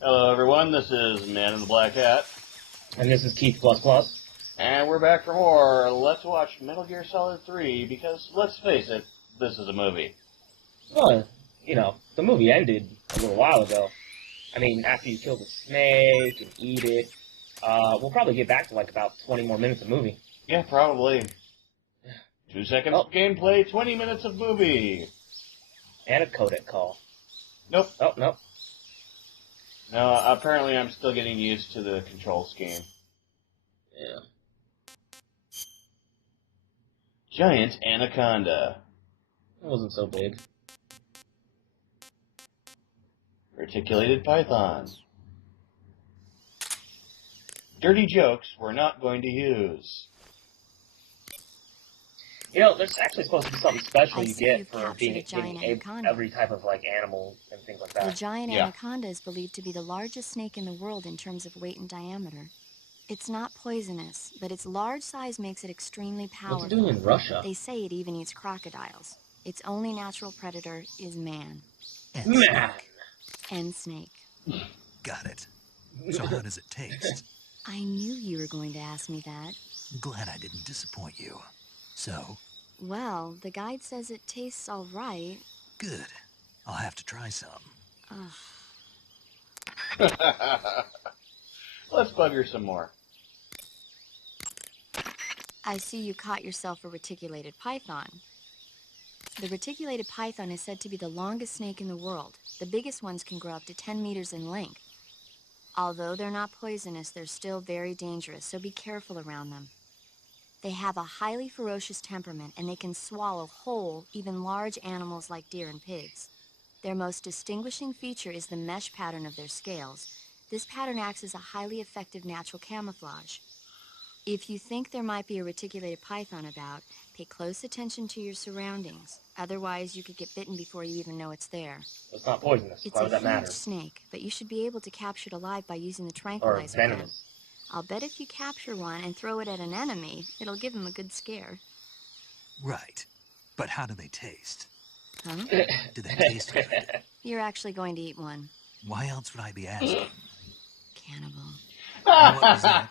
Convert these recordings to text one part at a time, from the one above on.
Hello, everyone. This is Man in the Black Hat, And this is Keith Plus Plus. and we're back for more. Let's watch Metal Gear Solid 3 because, let's face it, this is a movie. Well, the movie ended a little while ago. I mean, after you kill the snake and eat it, we'll probably get back to like about 20 more minutes of movie. Yeah, probably. 2 seconds of gameplay, 20 minutes of movie. And a codec call. Nope. Oh, nope. No, apparently I'm still getting used to the control scheme. Yeah. Giant Anaconda. It wasn't so big. Reticulated Python. Dirty jokes we're not going to use. There's actually supposed to be something special you get for being every type of like animal and things like that. The giant anaconda is believed to be the largest snake in the world in terms of weight and diameter. It's not poisonous, but its large size makes it extremely powerful. What's it doing in Russia? They say it even eats crocodiles. Its only natural predator is man. Man. And snake. Got it. So how does it taste? I knew you were going to ask me that. Glad I didn't disappoint you. So? Well, the guide says it tastes all right. Good. I'll have to try some. Ugh. Let's bugger some more. I see you caught yourself a reticulated python. The reticulated python is said to be the longest snake in the world. The biggest ones can grow up to 10 meters in length. Although they're not poisonous, they're still very dangerous, so be careful around them. They have a highly ferocious temperament, and they can swallow whole, even large animals like deer and pigs. Their most distinguishing feature is the mesh pattern of their scales. This pattern acts as a highly effective natural camouflage. If you think there might be a reticulated python about, pay close attention to your surroundings. Otherwise, you could get bitten before you even know it's there. It's not poisonous. It's Why would a that matter? huge snake, but you should be able to capture it alive by using the Or tranquilizer gun. venomous. I'll bet if you capture one and throw it at an enemy, it'll give him a good scare. Right. But how do they taste? Huh? Do they taste good? You're actually going to eat one. Why else would I be asking? Cannibal. What was that?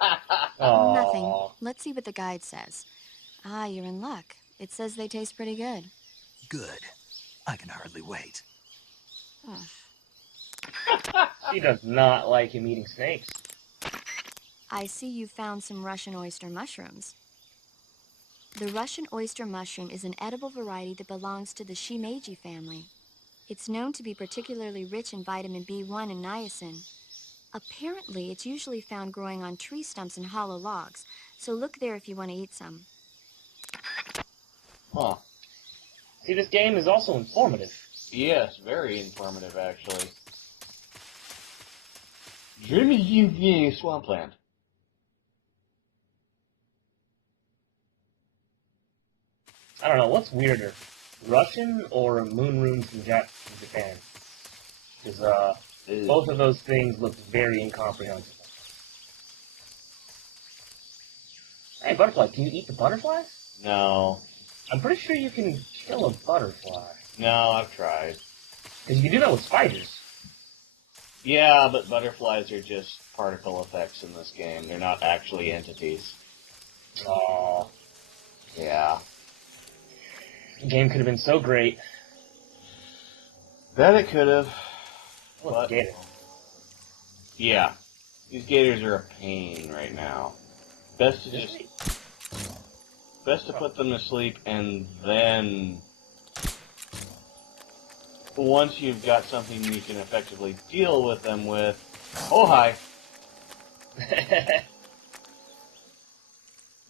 Aww. Nothing. Let's see what the guide says. Ah, you're in luck. It says they taste pretty good. Good. I can hardly wait. Ugh. She does not like him eating snakes. I see you found some Russian oyster mushrooms. The Russian oyster mushroom is an edible variety that belongs to the shimeji family. It's known to be particularly rich in vitamin B1 and niacin. Apparently, it's usually found growing on tree stumps and hollow logs, so look there if you want to eat some. Huh. See, this game is also informative. Yes, very informative, actually. Jimmy Swampland. I don't know, what's weirder? Russian or moon runes from Japan? Because, both of those things look very incomprehensible. Hey, butterfly, can you eat the butterflies? No. I'm pretty sure you can kill a butterfly. No, I've tried. Because you can do that with spiders. Yeah, but butterflies are just particle effects in this game. They're not actually entities. Aww. Yeah. The game could have been so great. Bet it could have. Look, But, gator. yeah. These gators are a pain right now. Best to put them to sleep, and then once you've got something you can effectively deal with them with, oh hi.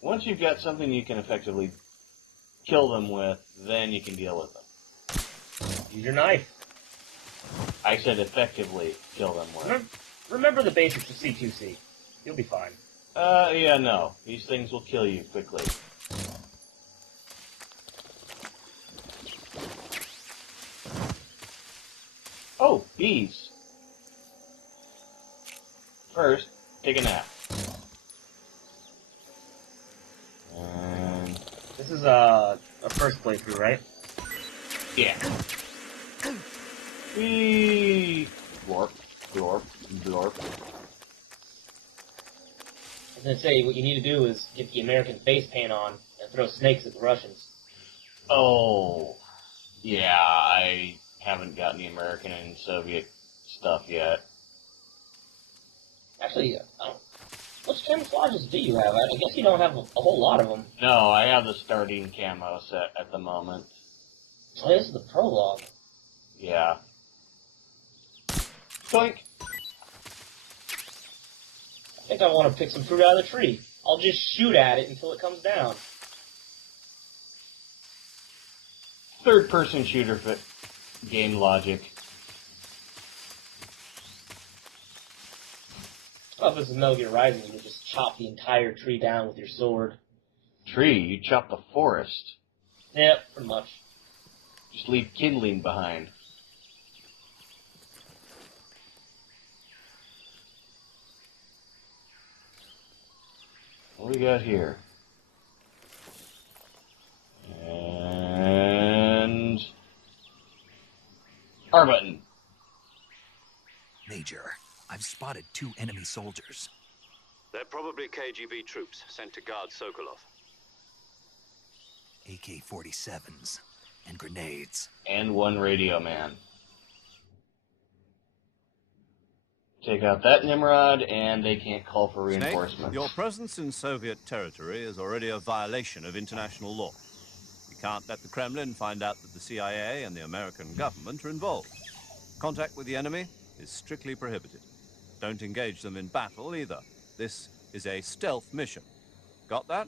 Once you've got something you can effectively kill them with, then you can deal with them. Use your knife. I said effectively kill them with. Remember the basics of C2C. You'll be fine. Yeah, no. These things will kill you quickly. Oh, bees. First, take a nap. And This is a first playthrough, right? yeah. Whee! Warp. Glorp. Glorp. I was gonna say, what you need to do is get the American face paint on and throw snakes at the Russians. Oh. Yeah, I haven't gotten the American and Soviet stuff yet. Actually, which camouflages do you have? I guess you don't have a whole lot of them. No, I have the starting camo set at the moment. Oh, this is the prologue. Yeah. Doink! I think I want to pick some fruit out of the tree. I'll just shoot at it until it comes down. Third-person shooter game logic. Oh, if this is Metal Gear Rising, you can just chop the entire tree down with your sword. Tree, you chop the forest. Yeah, pretty much. Just leave kindling behind. What do we got here? And... R button. Major, I've spotted 2 enemy soldiers. They're probably KGB troops sent to guard Sokolov. AK-47s and grenades. And 1 radio man. Take out that Nimrod, and they can't call for reinforcements. Snake, your presence in Soviet territory is already a violation of international law. You can't let the Kremlin find out that the CIA and the American government are involved. Contact with the enemy is strictly prohibited. Don't engage them in battle either. This is a stealth mission. Got that?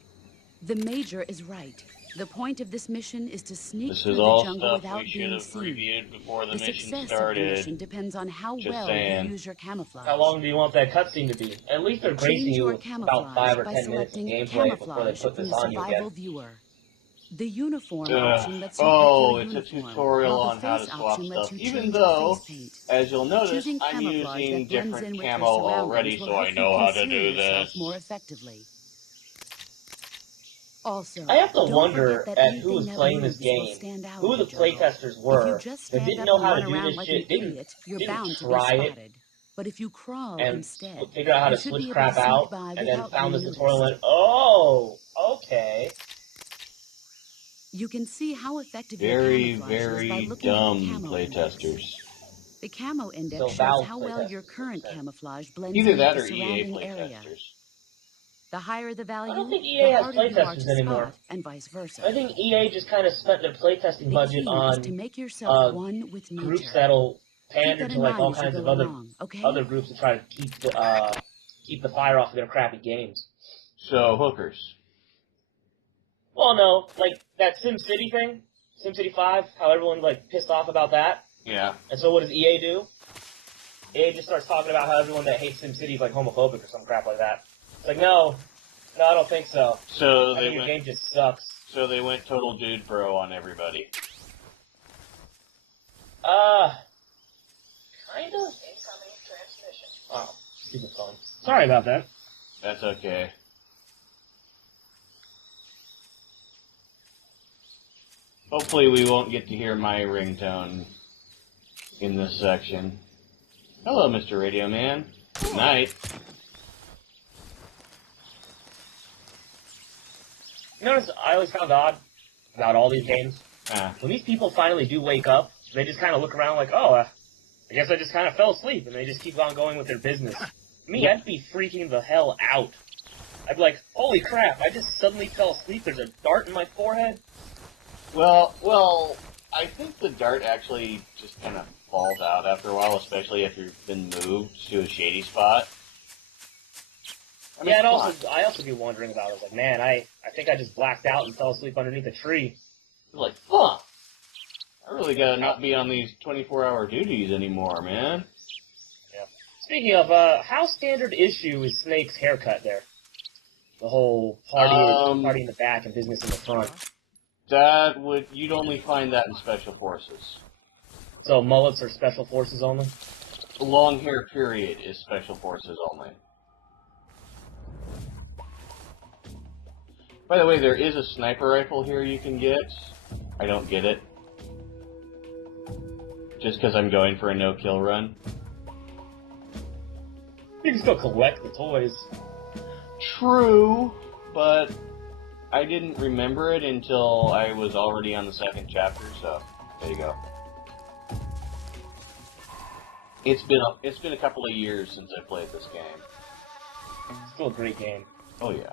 The Major is right. The point of this mission is to sneak This through is the all jungle stuff without we should being have seen. reviewed before the The mission success of the started. mission depends on how Just well saying. you use your camouflage. How long do you want that cutscene to be? At least they're gracing Change you your with camouflage about 5 or by 10 minutes of selecting gameplay before they camouflage put from this the on you survival again. viewer. The uniform Ugh. option lets you Oh, pick it's your a uniform, tutorial while on the how face to swap option lets stuff, you even change though, your face paint. as you'll notice, Choosing I'm camouflage using that blends in different with your camo surroundings already, will so help I you know how to conceal do yourself this. more effectively. Also, I have to don't wonder forget that at who was anything that playing this moves will game, stand out who in the jungle. playtesters If were you just that stand didn't up know and how run to do around this like shit, an idiot, you're didn't bound to be try it, spotted. But if you crawl and instead, figured out how you to should switch be able crap to sneak out, by and then without found this being tutorial and noticed. went, oh, okay. You can see how effective your Very, camouflage is by very looking at the dumb camo index. playtesters. The camo index So shows Valve how well your playtesters, current 100%. camouflage blends Either in with that the or EA surrounding area. playtesters. The higher the I value, don't think the EA has harder you are playtesters to anymore. spot, and vice versa. I think EA just kind of spent their playtesting The budget key is on to make yourself uh, one with groups nature. that'll Keep pander that to in like mind all as you kinds go of along, okay? other groups to try to keep the fire off of their crappy games. So, hookers. Well, no, like that SimCity thing, SimCity 5, how everyone like pissed off about that. Yeah. And so what does EA do? EA just starts talking about how everyone that hates SimCity is like homophobic or some crap like that. It's like, no, I don't think so. So I they think your game went. just sucks. So they went total dude bro on everybody. Kind of. Oh, stupid phone. Sorry about that. That's okay. Hopefully we won't get to hear my ringtone in this section. Hello, Mr. Radio Man. Good night. You notice I always found odd about all these games? Ah, When these people finally do wake up, they just kind of look around like, oh, I guess I just kind of fell asleep, and they just keep on going with their business. Me, I'd be freaking the hell out. I'd be like, holy crap, I just suddenly fell asleep, there's a dart in my forehead. well, I think the dart actually just kind of falls out after a while, especially if you've been moved to a shady spot. I mean, Yeah, and come also, I also be wondering about it. I was like, man, I think I just blacked out and fell asleep underneath a tree. on. Like, huh. I really gotta not be on these 24-hour duties anymore, man. Speaking of, how standard issue is Snake's haircut there? The whole party in the back and business in the front. You'd only find that in Special Forces. So mullets are special forces only? The long hair period is Special Forces only. By the way, there is a sniper rifle here you can get. I don't get it. Just because I'm going for a no-kill run. You can still collect the toys. True, but I didn't remember it until I was already on the second chapter, so there you go. It's been a couple of years since I played this game. Still a great game. Oh yeah.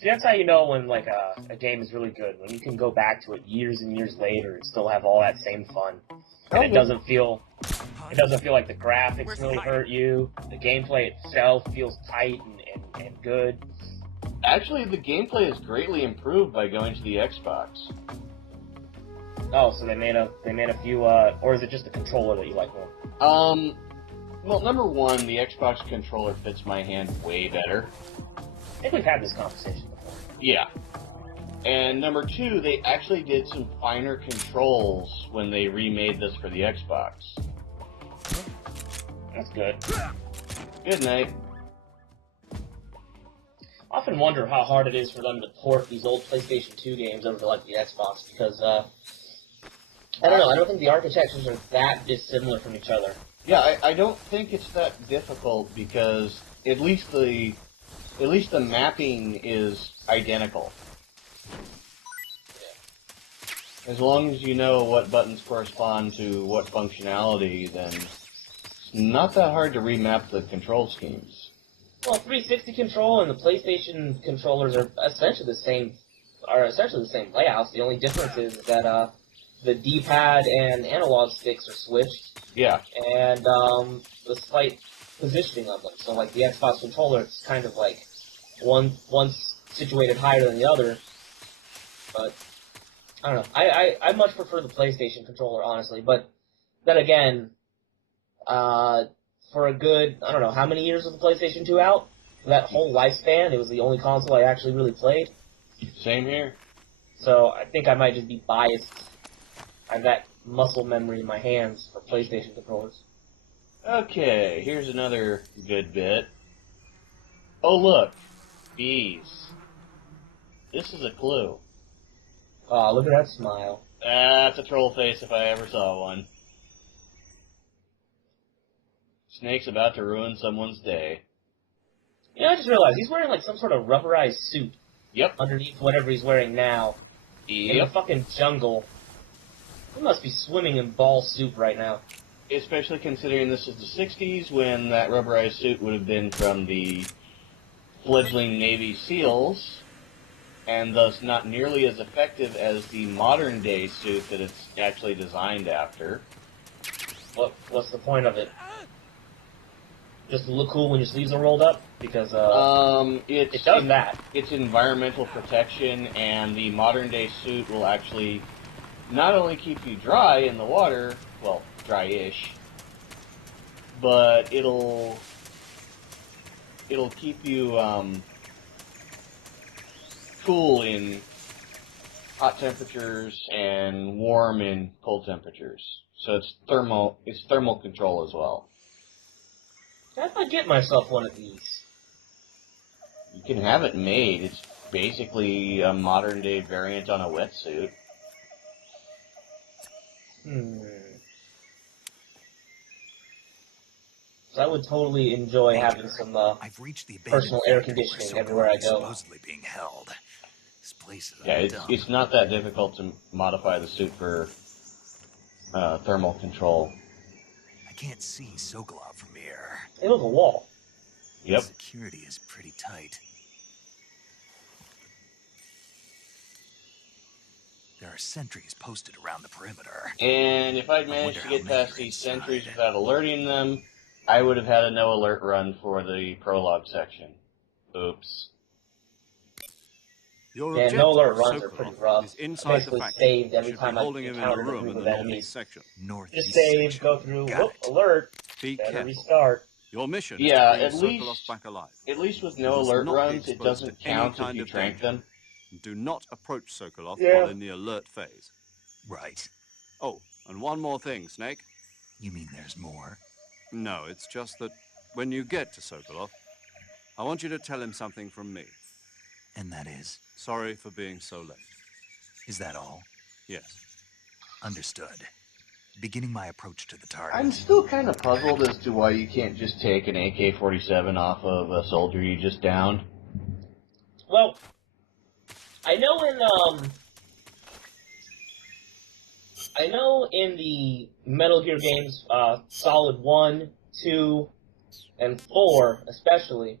See, that's how you know when like a game is really good. When you can go back to it years and years later and still have all that same fun. And it doesn't feel like the graphics really hurt you. The gameplay itself feels tight and good. Actually, the gameplay is greatly improved by going to the Xbox. Oh, so they made a few, or is it just the controller that you like more? Well, number one, the Xbox controller fits my hand way better. I think we've had this conversation before. Yeah. And number two, they actually did some finer controls when they remade this for the Xbox. That's good. Good night. I often wonder how hard it is for them to port these old PlayStation 2 games over to like the Xbox because, I don't know, I don't think the architectures are that dissimilar from each other. Yeah, I don't think it's that difficult because at least the mapping is identical. As long as you know what buttons correspond to what functionality, then it's not that hard to remap the control schemes. Well, 360 control and the PlayStation controllers are essentially the same layouts. The only difference is that the D-pad and analog sticks are switched. Yeah. And the slight positioning of them. So like the Xbox controller, it's kind of like one's situated higher than the other. But I don't know. I much prefer the PlayStation controller, honestly. But then again, for a good, I don't know, how many years was the PlayStation 2 out? For that whole lifespan, it was the only console I actually really played. Same here. So I think I might just be biased. I have that muscle memory in my hands for PlayStation controllers. Okay, here's another good bit. Oh look, bees. This is a clue. Oh, look at that smile. That's a troll face if I ever saw one. Snake's about to ruin someone's day. You know, I just realized he's wearing like some sort of rubberized suit. Yep. Underneath whatever he's wearing now. In the Yep. fucking jungle. He must be swimming in ball soup right now. Especially considering this is the 60s when that rubberized suit would have been from the fledgling Navy SEALs, and thus not nearly as effective as the modern day suit that it's actually designed after. What's the point of it? Just to look cool when your sleeves are rolled up? Because, it does that. It's environmental protection, and the modern day suit will actually not only keep you dry in the water, well, dry-ish, but it'll keep you, cool in hot temperatures and warm in cold temperatures. So it's thermal control as well. How if I get myself one of these? You can have it made. It's basically a modern day variant on a wetsuit. So I would totally enjoy having some I've reached the personal air conditioning everywhere I go. Supposedly being held. This place is Yeah, it's not that difficult to modify the suit for thermal control. I can't see Sokolov from here. Hey, look, a wall. Yep. Security is pretty tight. There are sentries posted around the perimeter. And if I'd managed to get past these sentries without alerting them, I would have had a no alert run for the prologue section. Oops. Your Yeah, objective, no alert runs are Sokolov, pretty rough. is I inside the basically factory. saved every You should be time I holding him in a encountered a room group in of the enemies. northeast section. Northeast Just save, section. go through, Got whoop, it. alert, Be better careful. restart. Your mission Yeah, is to bring at Sokolov least- back alive. At least with You no must alert not be runs, it exposed to doesn't any count if kind you of trank danger. them. Do not approach Sokolov Yeah. while in the alert phase. Right. Oh, and one more thing, Snake. You mean there's more? No, it's just that when you get to Sokolov, I want you to tell him something from me. And that is? Sorry for being so late. Is that all? Yes. Understood. beginning my approach to the target. I'm still kind of puzzled as to why you can't just take an AK-47 off of a soldier you just downed. Well, I know in the Metal Gear games, Solid 1, 2, and 4 especially,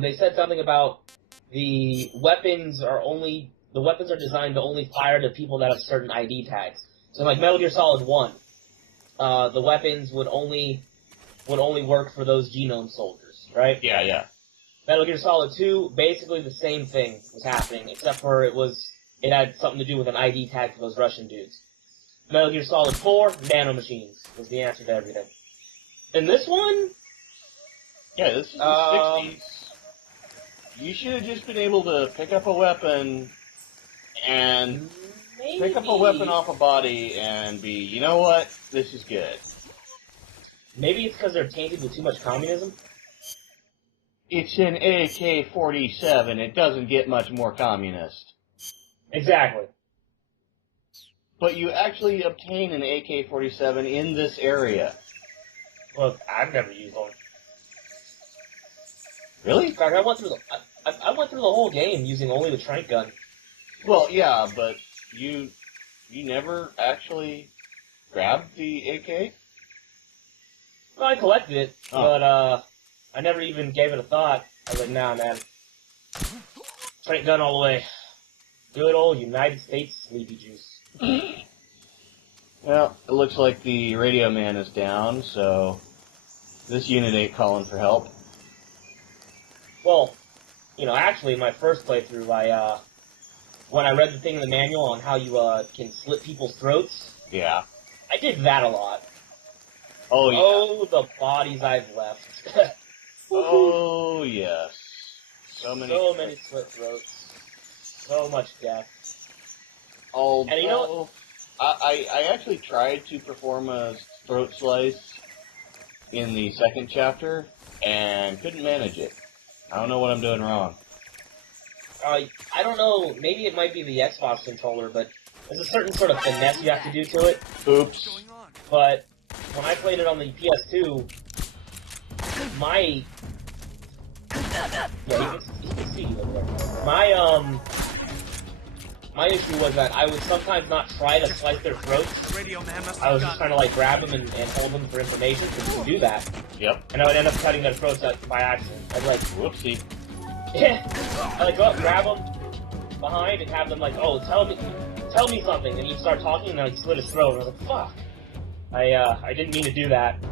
they said something about the weapons are designed to only fire to people that have certain ID tags. So like Metal Gear Solid 1, the weapons would only work for those genome soldiers, right? Yeah. Metal Gear Solid 2, basically the same thing was happening, except for it had something to do with an ID tag for those Russian dudes. Metal Gear Solid 4, nanomachines was the answer to everything. And this one? Yeah, this is the 60s. You should have just been able to pick up a weapon and pick up a weapon off a body and be, you know what, this is good. Maybe it's because they're tainted with too much communism? It's an AK-47. It doesn't get much more communist. Exactly. But you actually obtain an AK-47 in this area. Well, I've never used one. Really? In fact, I went through the whole game using only the trank gun. Well, yeah, but you never actually grabbed the AK? Well, I collected it, Oh. but I never even gave it a thought. I was like, nah, man. Trank gun all the way. Good old United States sleepy juice. Well, it looks like the radio man is down, so this unit ain't calling for help. Well, actually, in my first playthrough, when I read the thing in the manual on how you can slit people's throats, Yeah. I did that a lot. Oh, yeah. Oh, the bodies I've left. Oh, yes. So many slit throats. So much death. Although, And you know I actually tried to perform a throat slice in the second chapter and couldn't manage it. I don't know what I'm doing wrong. I don't know, maybe it might be the Xbox controller, but there's a certain sort of finesse you have to do to it. Oops. But when I played it on the PS2, my... Yeah, you can see over there. My issue was that I would sometimes not try to slice their throats. I was just trying to like grab them and hold them for information, because you can do that. Yep. And I would end up cutting their throats out by accident. I'd like, Whoopsie. I'd like go up, grab them behind, and have them like, oh, tell me something. And he'd start talking, and then I'd slit his throat. And I was like, fuck. I didn't mean to do that.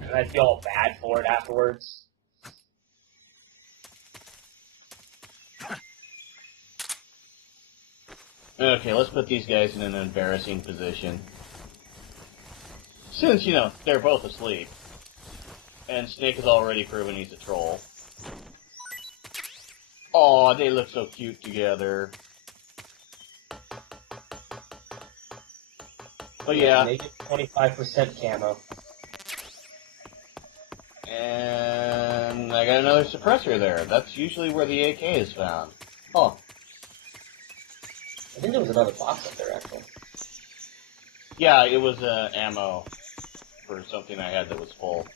And I'd feel all bad for it afterwards. Okay, let's put these guys in an embarrassing position. Since, they're both asleep. And Snake has already proven he's a troll. Aw, they look so cute together. But yeah. Make it 25% camo. And I got another suppressor there. That's usually where the AK is found. Oh. I think there was another box up there, actually. Yeah, it was ammo for something I had that was full.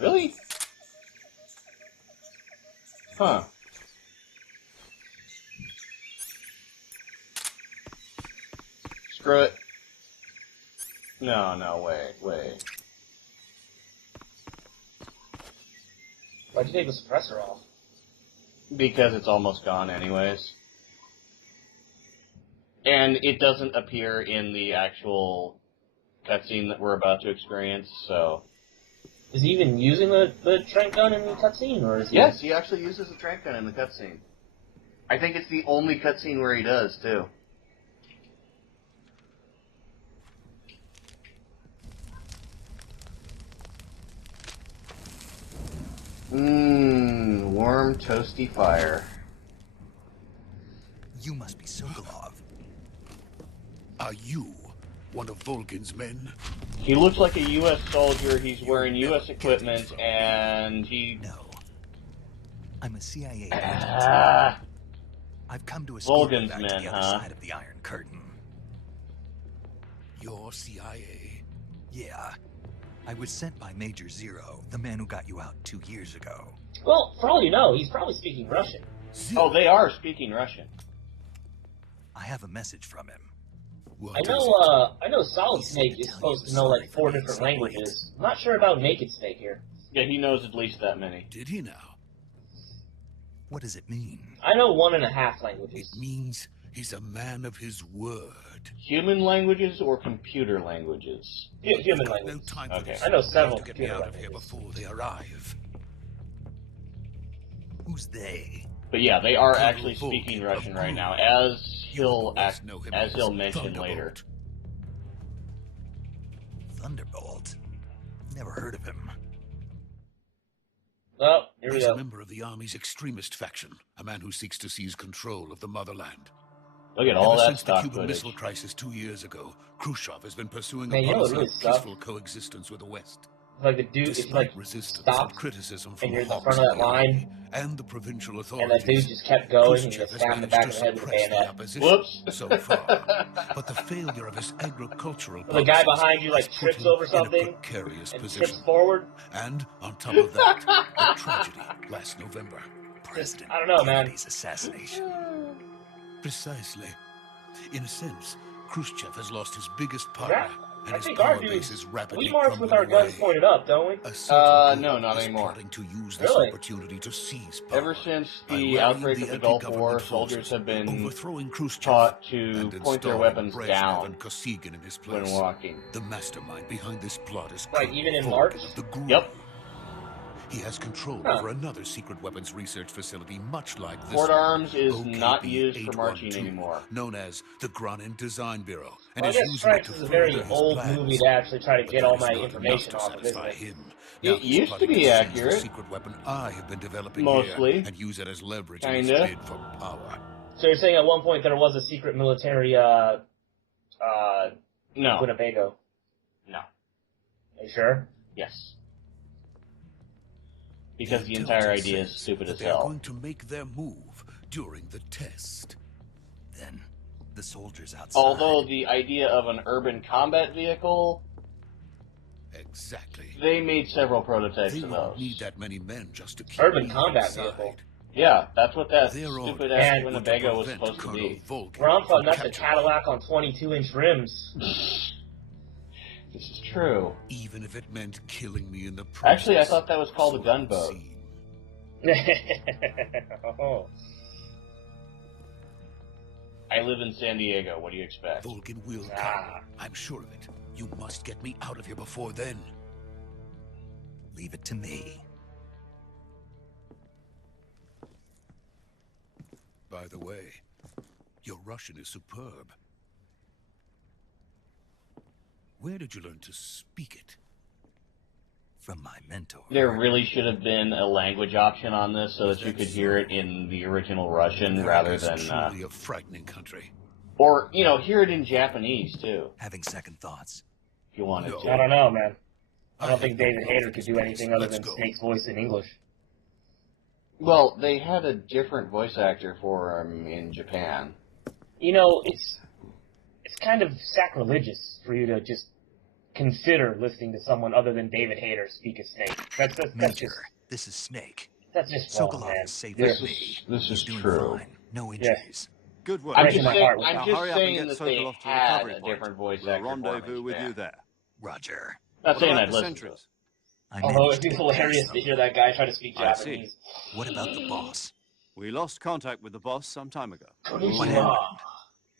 Really? Huh. Screw it. No, wait. Why'd you take the suppressor off? Because it's almost gone anyways. And it doesn't appear in the actual cutscene that we're about to experience, so... Is he even using the trank gun in the cutscene, or is he... Yes, he actually uses the trank gun in the cutscene. I think it's the only cutscene where he does, too. Warm, toasty fire. You must be Sokolov. Are you one of Volkin's men? He looks like a U.S. soldier, he's wearing U.S. equipment, and he... No. I'm a CIA agent. Ah, I've come to escort you Volgan's back to men, the other huh? side of the Iron Curtain. Your CIA? Yeah. I was sent by Major Zero, the man who got you out 2 years ago. Well, for all you know, he's probably speaking Russian. Oh, they are speaking Russian. I have a message from him. What I is know Solid He said Snake to is tell supposed you to know sorry like for 4 being different so late. languages. I'm not sure about Naked Snake here. Yeah, he knows at least that many. it? Did he now? What does it mean? I know 1.5 It languages. means he's a man of his word. Human languages or computer languages? Human We've got languages. no time for Okay. this. I know several To get me computer out of here languages. before they arrive. Who's they? But yeah, they are Colonel actually speaking Volgan Russian of right Gru. now, as You in the he'll West know him as he'll mention Thunderbolt. later. Thunderbolt. Never heard of him. Oh, here we He's a go. member of the Army's extremist faction, a man who seeks to seize control of the motherland. Look at all Ever that since the stock Cuban footage. Missile Crisis 2 years ago, Khrushchev has been pursuing Man, a you know what policy really of sucks? peaceful coexistence with the West. Like the dude, if you Despite like resistance stopped and criticism from and you're in the hawks front of in that the line, Army and the provincial and authorities, that dude just kept going and you Khrushchev get has stabbed in the managed back to of the head with a suppress the bayonet. opposition Whoops. so far. But the failure of his agricultural The guy policies behind you like has put trips him over in a something precarious and position. trips forward. And on top of that, the tragedy last November. President I don't know, man. Kennedy's assassination. Precisely. In a sense, Khrushchev has lost his biggest That, partner, and I his think power our base dudes, is rapidly we march with crumbling our guns away. pointed up, don't we? A certain No, group not is anymore. plotting to use this Really? opportunity to seize power. Ever since by the rallying outbreak the of the Gulf War, anti-government soldiers forces, have been overthrowing Khrushchev, taught to and point their installing weapons Brezhnev down and Kosygin in his when place. walking. The mastermind behind this plot is Like, Colonel even in Volgan March? of the Gru. Yep. He has control Huh. over another secret weapons research facility much like this Port one, Arms is OKB not used for 812, marching anymore. known as the Granin Design Bureau, and Well, I is guess using it Stripes to is a very further his old plans. movie to actually try to But get that all is my not information enough off to of, isn't satisfy it? him. It Now he's used to plotting be seize the accurate. secret weapon I have been developing Mostly. here and use it as leverage in Kinda. his bid for power. So you're saying at one point there was a secret military, No. Winnebago? No. Are you sure? Yes. Because the intelligence entire idea is says stupid that as they are hell. going to make their move during the test. Then the soldiers outside. Although the idea of an urban combat vehicle, Exactly. they made several prototypes They of won't those. need that many men just to keep Urban me combat inside. vehicle. Yeah, that's what that Their stupid orders ass were to Winnebago was prevent supposed to Colonel be. Volgan Where I'm from, from that's a capturing Cadillac on 22-inch rims. This is true. even if it meant killing me in the process. Actually, I thought that was called a So it would gunboat. seem. Oh. I live in San Diego. What do you expect? Volgan will come. Ah. I'm sure of it. You must get me out of here before then. Leave it to me. By the way, your Russian is superb. Where did you learn to speak it? From my mentor. There really should have been a language option on this so that you could hear it in the original Russian rather America than, is truly a frightening country. or, you know, hear it in Japanese too, Having second thoughts. if you wanted No. to. I don't know, man. I don't have think no David Hayter could confidence do in anything this. other Let's than go. Snake's voice in English. Well, they had a different voice actor for him in Japan. You know, it's kind of sacrilegious for you to just consider listening to someone other than David Hayter speak as Snake. That's Major, just this is Snake. that's just wrong, Sokolov man. is safe Yeah. with me. This He's is doing true. fine. No injuries. Good work. I'm Breaking just my saying, heart. I'm Now just hurry up and saying get that Sokolov they to the had recovery a point. different voice We'll actor for him in rendezvous with Japan. you there. Roger. Not What saying about I'd the listen to it. sentries? I Although managed it'd to be get hilarious past to them. hear that guy try to speak I see. Japanese. What about the boss? We lost contact with the boss some time ago. What Konnichiwa. happened?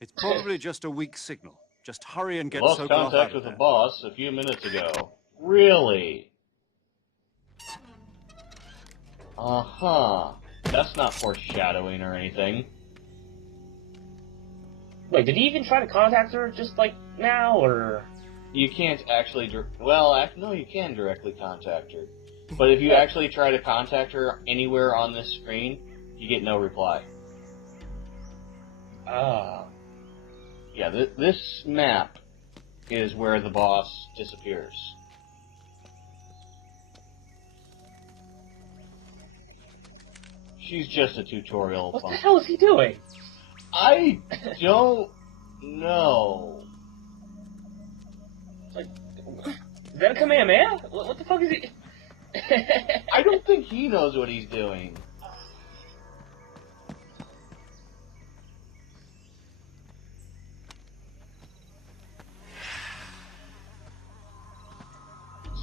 It's probably just a weak signal. Just hurry and get Lost Sokolov contact out of with the there. boss a few minutes ago. Really? Uh-huh. That's not foreshadowing or anything. Wait, did he even try to contact her just like now, or? You can't actually... no, you can directly contact her. But if you actually try to contact her anywhere on this screen, you get no reply. Ah. Yeah, this map is where the boss disappears. She's just a tutorial What the function. hell is he doing? I don't know. It's like, is that a Kamehameha? What the fuck is he? I don't think he knows what he's doing.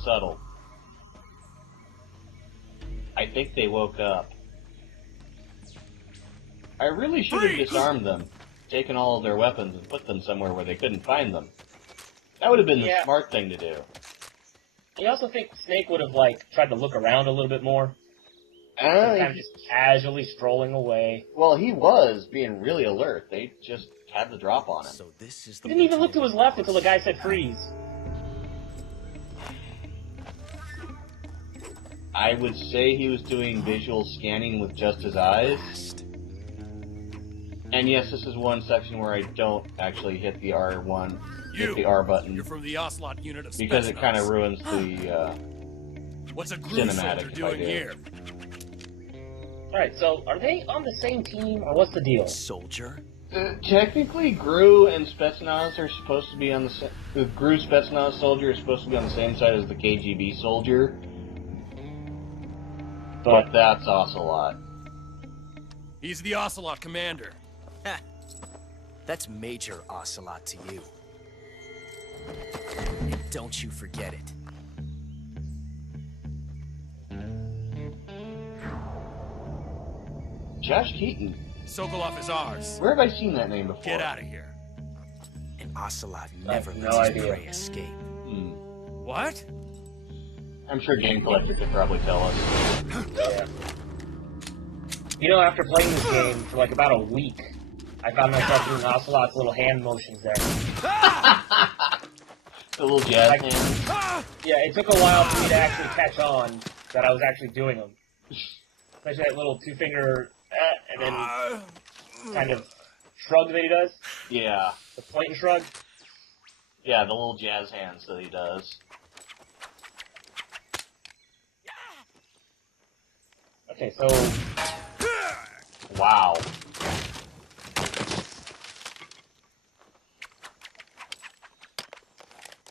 Subtle. I think they woke up. I really should have disarmed them, taken all of their weapons and put them somewhere where they couldn't find them. That would have been the Yeah. smart thing to do. You also think Snake would have, like, tried to look around a little bit more? Uh, Kind of just casually strolling away. Well, he was being really alert. They just had the drop on him. So this is He the didn't even look to his left until the guy said freeze. I would say he was doing visual scanning with just his eyes. And yes, this is one section where I don't actually hit the R1, hit the R button, You're from the Ocelot unit of because it kind of Spetsnaz. ruins the What's a Gru cinematic soldier if I doing do. here? Alright, so are they on the same team, or what's the deal? Soldier? Technically, Gru and Spetsnaz are supposed to be on the Gru Spetsnaz soldier is supposed to be on the same side as the KGB soldier, but that's Ocelot. He's the Ocelot commander. That's Major Ocelot to you. And don't you forget it. Josh Keaton. Sokolov is ours. Where have I seen that name before? Get out of here. And Ocelot I have never no lets his idea. prey escape. Hmm. What? I'm sure Game Collector could probably tell us. Yeah. You know, after playing this game for like about a week, I found myself doing Ocelot's little hand motions there. The little jazz Like- hand. Yeah, it took a while for me to actually catch on that I was actually doing them. Especially that little two-finger, and then kind of shrug that he does. Yeah. The point and shrug. Yeah, the little jazz hands that he does. Okay, so Wow.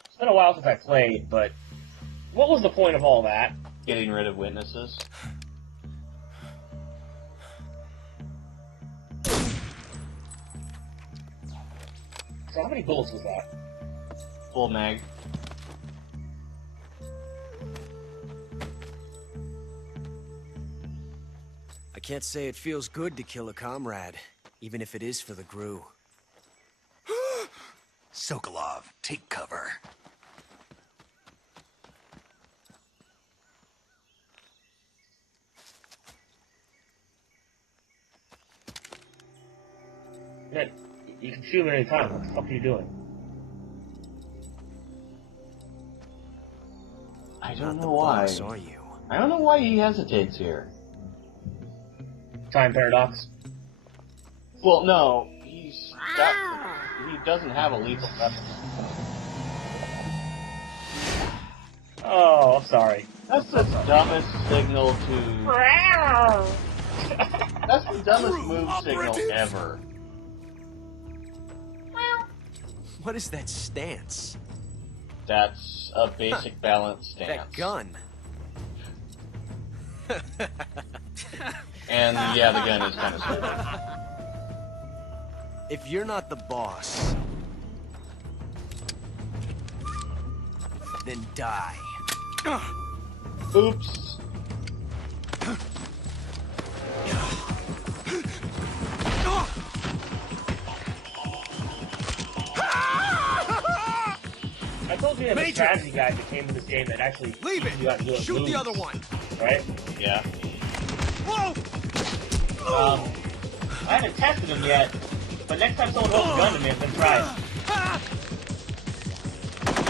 it's been a while since I played, but what was the point of all that? Getting rid of witnesses. So how many bullets was that? Full mag. I can't say it feels good to kill a comrade, even if it is for the Gru. Sokolov, take cover. Yeah, you can shoot him at any time. What the fuck are you doing? I Not don't the know why. boss, are you? I don't know why he hesitates here. Time paradox. Well, no, he doesn't have a lethal weapon. Oh, I'm sorry. That's the dumbest signal to. That's the dumbest move signal ever. What is that stance? That's a basic balance stance. That gun. And yeah, the gun is kind of stupid. If you're not the boss, then die. Oops. I told you that the strategy guide that came with this game that actually Leave it! you got to do it Shoot the moves, other one! right? Yeah. Whoa! I haven't tested them yet, but next time someone holds a gun to me, I'm gonna try it.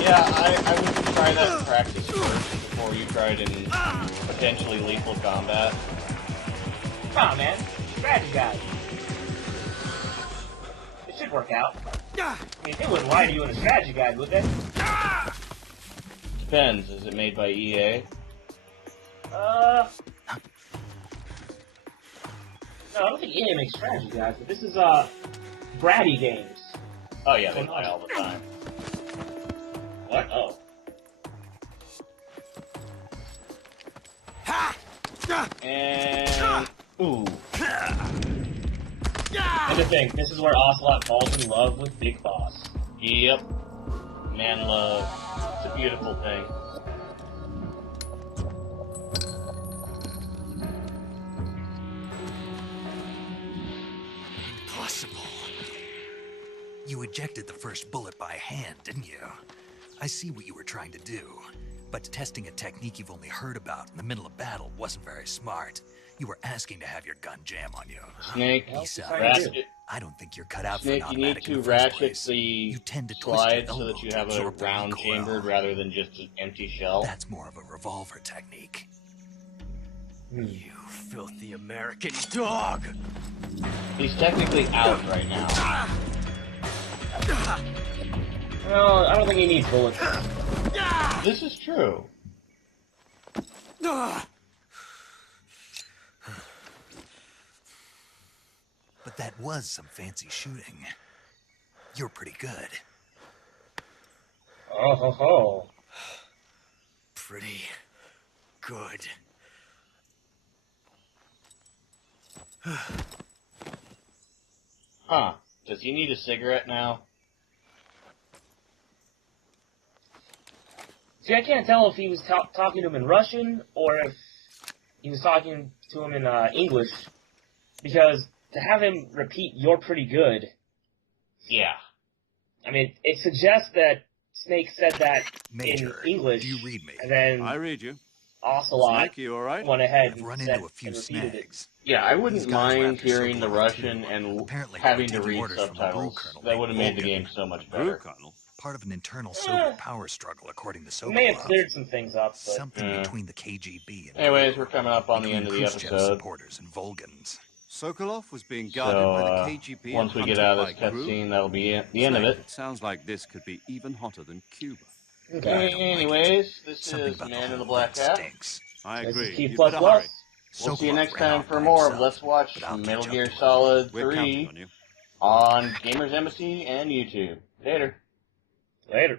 Yeah, I would try that in practice first before you try it in potentially lethal combat. Come on, man. Strategy guide. It should work out. I mean, they wouldn't lie to you in a strategy guide, would they? Depends. Is it made by EA? No, I don't think EA makes strategy guys, but this is bratty games. Oh yeah, they lie all the time. What? Oh. And ooh. And to think, this is where Ocelot falls in love with Big Boss. Yep. Man love. It's a beautiful thing. Impossible. You ejected the first bullet by hand, didn't you? I see what you were trying to do. But testing a technique you've only heard about in the middle of battle wasn't very smart. You were asking to have your gun jam on you. Snake, ratchet. I don't think you're cut out Snake, for an you need automatic in to the first ratchet place. the You tend to twist slide your so that elbow you to have a absorb the round recoil. chambered rather than just an empty shell. That's more of a revolver technique. You filthy American dog! He's technically out right now. Well, I don't think he needs bullets. This is true. But that was some fancy shooting. You're pretty good. Oh ho ho. Pretty good. Huh. Does he need a cigarette now? See, I can't tell if he was talking to him in Russian or if he was talking to him in English, because to have him repeat "you're pretty good," Yeah. I mean, it suggests that Snake said that Major, in English, do you read me? and then I read you. Ocelot Snake, you alright? went ahead I've and run said into a few and repeated it. snags. Yeah, I wouldn't These guys were mind after hearing the Sokolov, Russian too. and Apparently having they to were taking read orders from the brew subtitles. colonel That would have made the Volgan. game so much Brew better. Colonel. Part of an internal Soviet power struggle, according to It may have Sokolov. cleared some things up, but Something Yeah. between the KGB and Anyways, Brew, we're coming up on the between end of the Khrushchev's episode. supporters and Volgans. Sokolov was being guarded So, by the KGB once and we get hunted out of this by Gru. cutscene, that'll be it. The end of Snake, it. It sounds like this could be even hotter than Cuba. okay. I don't like Anyways, this Something is about Man the in the whole Black thing Hat. stinks. I This is agree. T++. You better hurry. We'll see you Sokolov next ran time off for by more of himself, Let's Watch but I'll Metal catch Gear up to him. Solid We're counting 3 on you. on Gamers Embassy and YouTube. Later. Later.